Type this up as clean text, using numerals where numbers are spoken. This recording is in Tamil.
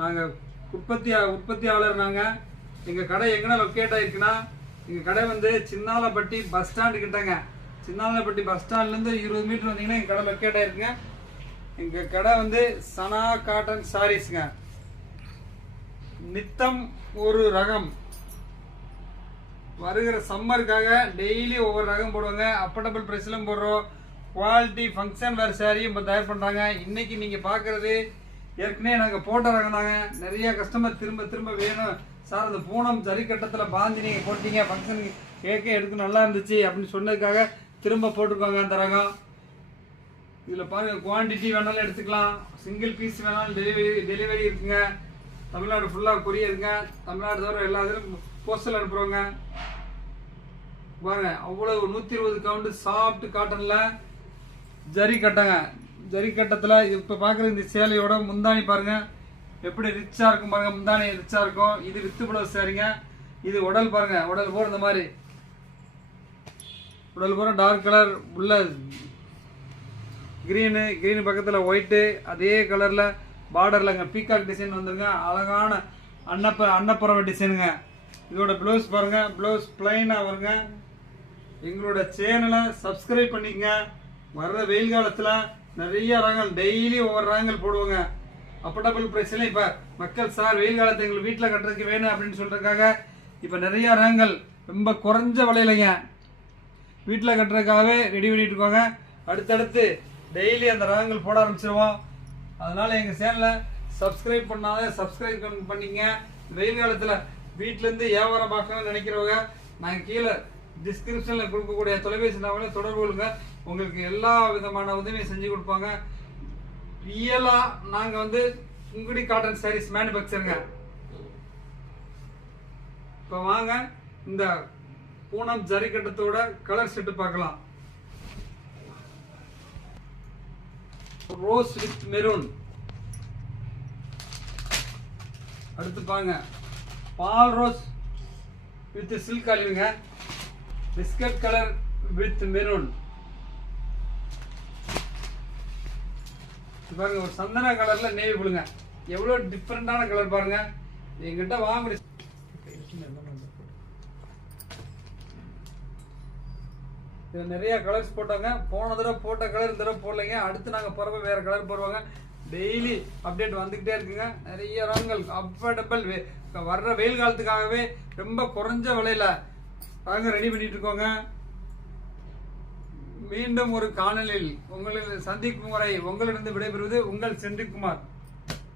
நாங்கள் உற்பத்தியாளர். நாங்கள் எங்கள் கடை எங்கன்னா லொக்கேட் ஆகிருக்குன்னா எங்கள் கடை வந்து சின்னாலப்பட்டி பஸ் ஸ்டாண்டு கிட்டங்க. சின்னாலப்பட்டி பஸ் ஸ்டாண்ட்லேருந்து 20 மீட்டர் வந்தீங்கன்னா எங்கள் கடை லொக்கேட் ஆகிருக்குங்க. எங்கள் கடை வந்து சனா காட்டன் சாரீஸுங்க. நித்தம் ஒரு ரகம். வருகிற சம்மருக்காக டெய்லி ஒவ்வொரு ரகம் போடுவாங்க. அப்படபிள் ப்ரைஸ்லாம் போடுறோம். குவாலிட்டி ஃபங்க்ஷன் வேறு சாரியும் இப்போ தயார் பண்ணுறாங்க. இன்றைக்கி நீங்கள் பார்க்குறது ஏற்கனவே நாங்கள் போட்ட ரகம் தாங்க. நிறைய கஸ்டமர் திரும்ப வேணும் சார், அந்த பூனம் ஜரிக்கட்டத்தில் பாந்தி நீங்கள் போட்டீங்க, ஃபங்க்ஷன் கேட்க எடுக்க நல்லா இருந்துச்சு அப்படின்னு சொன்னதுக்காக திரும்ப போட்டிருக்கோங்க அந்த ரகம். இதில் பாருங்கள், குவான்டிட்டி வேணாலும் எடுத்துக்கலாம், சிங்கிள் பீஸ் வேணாலும் டெலிவரி இருக்குங்க. தமிழ்நாடு ஃபுல்லாக கொரியருங்க. தமிழ்நாடு தவிர எல்லா இதுலையும் போஸ்டல் அனுப்புகிறோங்க. பாருங்க, அவ்வளோ 120 கவுண்டு சாஃப்ட் காட்டனில் ஜரி கட்டங்க. ஜரி கட்டத்தில் இப்போ பார்க்குற இந்த சேலையோட முந்தானி பாருங்கள் எப்படி ரிச்சாக இருக்கும் பாருங்கள். முந்தானி ரிச்சாக இருக்கும். இது வித்து பிளவுஸ் சாரிங்க. இது உடல் பாருங்கள், உடல் போகிற இந்த மாதிரி உடல் போகிற டார்க் கலர் உள்ள க்ரீனு பக்கத்தில் ஒயிட்டு, அதே கலரில் பார்டரில் அங்கே பீகாக் டிசைன் வந்துருங்க. அழகான அன்னப்பறவை டிசைனுங்க. இதோட ப்ளவுஸ் பாருங்கள், ப்ளவுஸ் பிளைனாக வருங்க. எங்களோட சேனலை சப்ஸ்கிரைப் பண்ணிக்கங்க. வர்ற வெயில் காலத்தில் நிறைய ரகங்கள் டெய்லி ஒவ்வொரு ரகங்கள் போடுவோங்க. அப்படபிள் ப்ரைஸ்ல இப்போ மக்கள் சார் வெயில் காலத்தை எங்களுக்கு வீட்டில் கட்டுறதுக்கு வேணும் அப்படின்னு சொல்றதுக்காக இப்போ நிறைய ரகங்கள் ரொம்ப குறைஞ்ச விலையிலங்க வீட்டில் கட்டுறதுக்காகவே ரெடி பண்ணிட்டு இருக்கோங்க. அடுத்தடுத்து டெய்லி அந்த ரகங்கள் போட ஆரம்பிச்சிருவோம். அதனால எங்கள் சேனலை சப்ஸ்கிரைப் பண்ணாத சப்ஸ்கிரைப் பண்ணிங்க. வெயில் காலத்தில் வீட்டிலேருந்து வியாபாரம் பார்க்கணும்னு நினைக்கிறவங்க நாங்கள் கீழே டிஸ்கிரிப்ஷனில் கொடுக்கக்கூடிய தொலைபேசி நம்பரை தொடர்பு கொள்ளுங்க. உங்களுக்கு எல்லா விதமான உதவியும் செஞ்சு கொடுப்பாங்க. ரியலா நாங்கள் வந்து சுங்குடி காட்டன் சாரீஸ் மேனுஃபேக்சருங்க. இப்போ வாங்க இந்த பூனம் ஜரிக்கட்டத்தோட கலர் செட்டு பார்க்கலாம். Rose with maroon. அடுத்து பாருங்க, பால் ரோஸ் வித் சில்க் ஆலிவுங்க. Biscuit colour with maroon. பாருங்க, ஒரு சந்தன கலர்ல நேவி ப்ளூங்க. எவ்வளவு டிஃபரெண்டான கலர் பாருங்க. எங்கிட்ட வாங்க, நிறைய கலர்ஸ் போட்டாங்க. போன தடவை போட்ட கலர் இந்த தடவை போடலைங்க. அடுத்து நாங்க போறப்ப வேற கலர் போடுவாங்க. டெய்லி அப்டேட் வந்துகிட்டே இருக்குங்க. நிறைய ரகங்கள் அஃபோர்டபிள் வர்ற வெயில் காலத்துக்காகவே ரொம்ப குறைஞ்ச விலையில நாங்க ரெடி பண்ணிட்டு இருக்கோங்க. மீண்டும் ஒரு காணொலியில் உங்களை சந்திக்கும் வரை உங்களிடம் விடைபெறுவது உங்கள் செந்தில்குமார்.